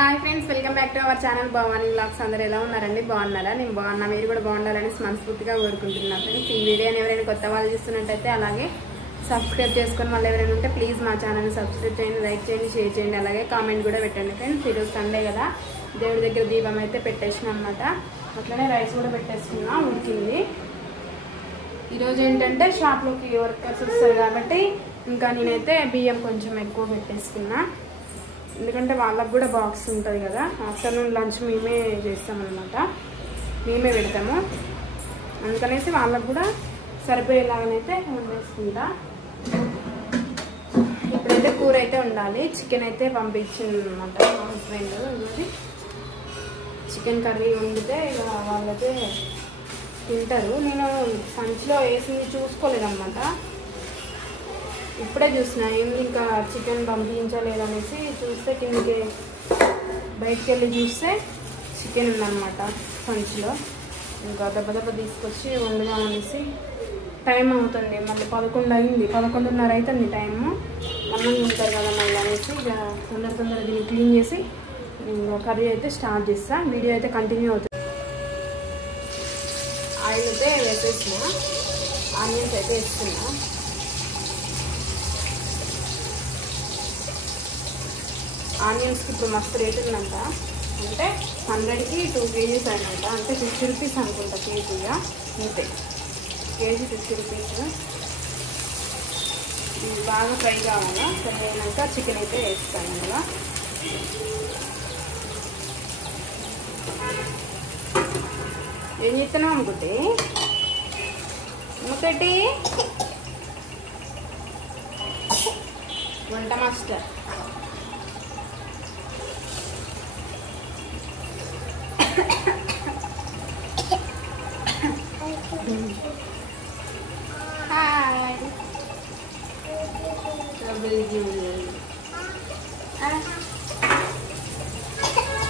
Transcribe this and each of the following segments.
Hi friends, welcome back to our channel Bhavani vlogs. అందరూ ఎలా ఉన్నారండి? బాగున్నారా? నేను బాగున్నా. మీరు కూడా బాగుండాలని మనస్ఫూర్తిగా కోరుకుంటున్నాను ఫ్రెండ్స్. ఈ వీడియోని ఎవరైనా కొత్త వాళ్ళు చూస్తున్నట్టయితే అలాగే సబ్స్క్రైబ్ చేసుకొని వాళ్ళు ఎవరైనా ఉంటే ప్లీజ్ మా ఛానల్ని సబ్స్క్రైబ్ చేయండి, లైక్ చేయండి, షేర్ చేయండి, అలాగే కామెంట్ కూడా పెట్టండి ఫ్రెండ్స్. ఈరోజు సండే కదా, దేవుడి దగ్గర దీపం అయితే పెట్టేసిన అనమాట. అట్లనే రైస్ కూడా పెట్టేసుకున్నా, ఉడికింది. ఈరోజు ఏంటంటే షాప్లోకి వర్కర్స్ వస్తారు కాబట్టి ఇంకా నేనైతే బియ్యం కొంచెం ఎక్కువ పెట్టేసుకున్నా. ఎందుకంటే వాళ్ళకు కూడా బాక్స్ ఉంటుంది కదా, ఆఫ్టర్నూన్ లంచ్ మేమే చేస్తామన్నమాట, మేమే పెడతాము. అందుకనేసి వాళ్ళకు కూడా సరిపోయేలాగానైతే వండేసుకుంటా. ఇప్పుడైతే కూర అయితే ఉండాలి. చికెన్ అయితే పంపించిందన్నమాట మా హస్బెండ్. ఇది చికెన్ కర్రీ వండితే ఇక వాళ్ళైతే తింటారు. నేను సంచిలో వేసింది చూసుకోలేదన్నమాట, ఇప్పుడే చూసిన. ఏంది ఇంకా చికెన్ పంపించలేదనేసి చూస్తే కిందకి బయటికి వెళ్ళి చూస్తే చికెన్ ఉందన్నమాట సంచిలో. ఇంకా దెబ్బ తీసుకొచ్చి వండుదామనేసి టైం అవుతుంది. మళ్ళీ 11 అయింది, 11:30 అవుతుంది టైము. అన్నం తింటారు కదా మళ్ళీ అనేసి ఇక తొందర దీన్ని క్లీన్ చేసి కర్రీ అయితే స్టార్ట్ చేస్తా. వీడియో అయితే కంటిన్యూ అవుతుంది. ఆయిల్ అయితే వేసేసిన, ఆనియన్స్ అయితే వేస్తున్నా. ఆనియన్స్కి ఇప్పుడు మస్తు రేట్ ఉందంట, అంటే 100కి 2 kgs అయినంట, అంటే 50 రూపీస్ అనుకుంటా కేజీగా. అంతే, కేజీ 50 రూపీస్. ఇది బాగా ఫ్రై కావాలా. ఫ్రై అయినాక చికెన్ అయితే వేస్తాను కదా. ఏం చేస్తున్నావు అనుకుంటే ఇంకొకటి వంట మాస్టర్.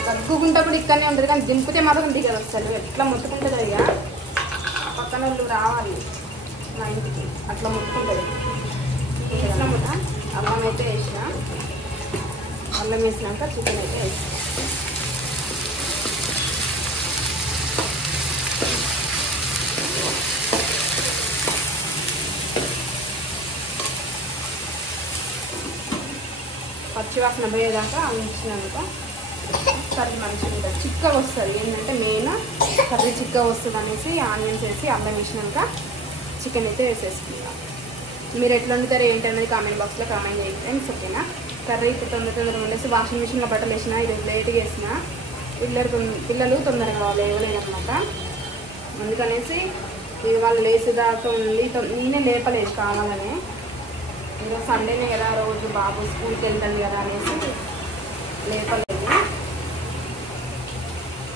తగ్గుకుంటా కూడా ఇక్కడనే ఉంటుంది, కానీ దింపితే మాత్రం దిగదు అసలు. ఎట్లా ముట్టుకుంటుంది ఇక, పక్కన వాళ్ళు రావాలి మా ఇంటికి, అట్లా ముట్టుకుంటుంది. ఎట్లా ముట్ట అల్లం అయితే వేసిన, అల్లం వేసినాక చికెన్ అయితే వేసిన. పచ్చివాసన పోయేదాకా ఉంచినాక కర్రీ మంచిగా ఉంటుంది, చిక్కగా వస్తుంది. ఏంటంటే మెయిన్ కర్రీ చిక్కగా వస్తుంది అనేసి ఆనియన్స్ వేసి అల్లం వేసినాక చికెన్ అయితే వేసేసుకుంటాం. మీరు ఎట్లా వండుతారు ఏంటనేది కామెంట్ బాక్స్లో కామెంట్ చేయండి ఫ్రెండ్స్, ఓకేనా? కర్రీ ఇప్పుడు తొందరగా వండేసి వాషింగ్ మిషన్లో బట్టలు వేసిన, ఇది లేట్గా వేసిన. పిల్లలు తొందరగా వాళ్ళు వేయలేదన్నమాట, అందుకనేసి ఇది వాళ్ళు లేచేదాకా ఉండి నేనే లేపలేదు కావాలని. ఈరోజు సండేనే కదా, రోజు బాబు స్కూల్కి వెళ్తాను కదా అనేసి లేపలేదు.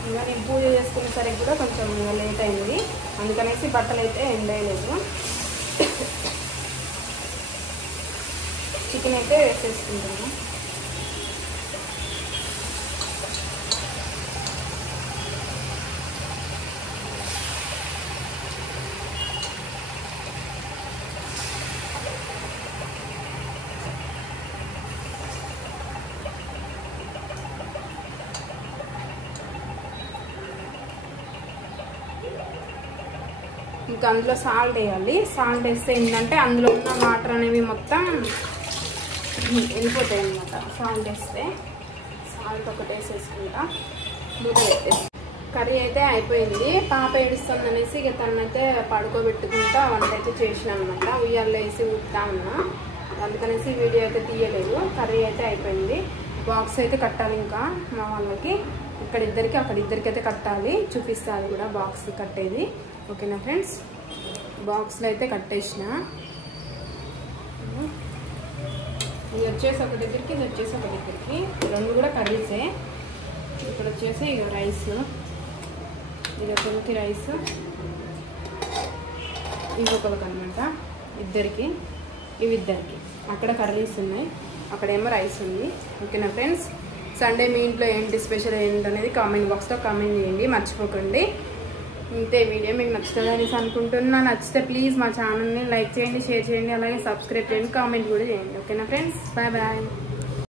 ఇంకా నేను పూజ చేసుకునేసరికి కూడా కొంచెం లేట్ అయింది, అందుకనేసి బట్టలు అయితే ఎండేయలేదు. చికెన్ అయితే వేసేసుకుంటాను. ఇంకా అందులో సాల్ట్ వేయాలి. సాల్ట్ వేస్తే ఏంటంటే అందులో ఉన్న వాటర్ అనేవి మొత్తం వెళ్ళిపోతాయి అన్నమాట. సాల్ట్ వేస్తే సాల్ట్ ఒకటి వేసేసుకుంటా, మూత పెట్టేసి. కర్రీ అయితే అయిపోయింది. పాప ఏడుస్తుంది అనేసి ఇక తనైతే పడుకోబెట్టుకుంటా వంట అయితే చేసిన అనమాట. ఉయ్యాల్లో వేసి ఊపుతా ఉన్నా, అందుకనేసి వీడియో అయితే తీయలేదు. కర్రీ అయితే అయిపోయింది. బాక్స్ అయితే కట్టాలి ఇంకా మా వాళ్ళకి, ఇక్కడ ఇద్దరికి అక్కడ ఇద్దరికి అయితే కట్టాలి. చూపిస్తా అది కూడా బాక్స్ కట్టేది, ఓకేనా ఫ్రెండ్స్? బాక్స్లో అయితే కట్టేసిన. ఇది వచ్చేసి ఒక దగ్గరికి, ఇది వచ్చేసి ఒక దగ్గరికి, రెండు కూడా కర్రీసే. ఇక్కడ వచ్చేసి ఇక రైస్, ఇది ఒకరికి రైస్, ఇంకొకరికి అనమాట. ఇద్దరికి, ఇవి ఇద్దరికి. అక్కడ కర్రీస్ ఉన్నాయి, అక్కడేమో రైస్ ఉంది, ఓకేనా ఫ్రెండ్స్? సండే మీ ఇంట్లో ఏంటి స్పెషల్ ఏంటనేది కామెంట్ బాక్స్లో కామెంట్ చేయండి, మర్చిపోకండి. ఇంతే వీడియో మీకు నచ్చుతుంది అనేసి అనుకుంటున్నా. నచ్చితే ప్లీజ్ మా ఛానల్ని లైక్ చేయండి, షేర్ చేయండి, అలాగే సబ్స్క్రైబ్ చేయండి, కామెంట్ కూడా చేయండి, ఓకేనా ఫ్రెండ్స్? Bye bye.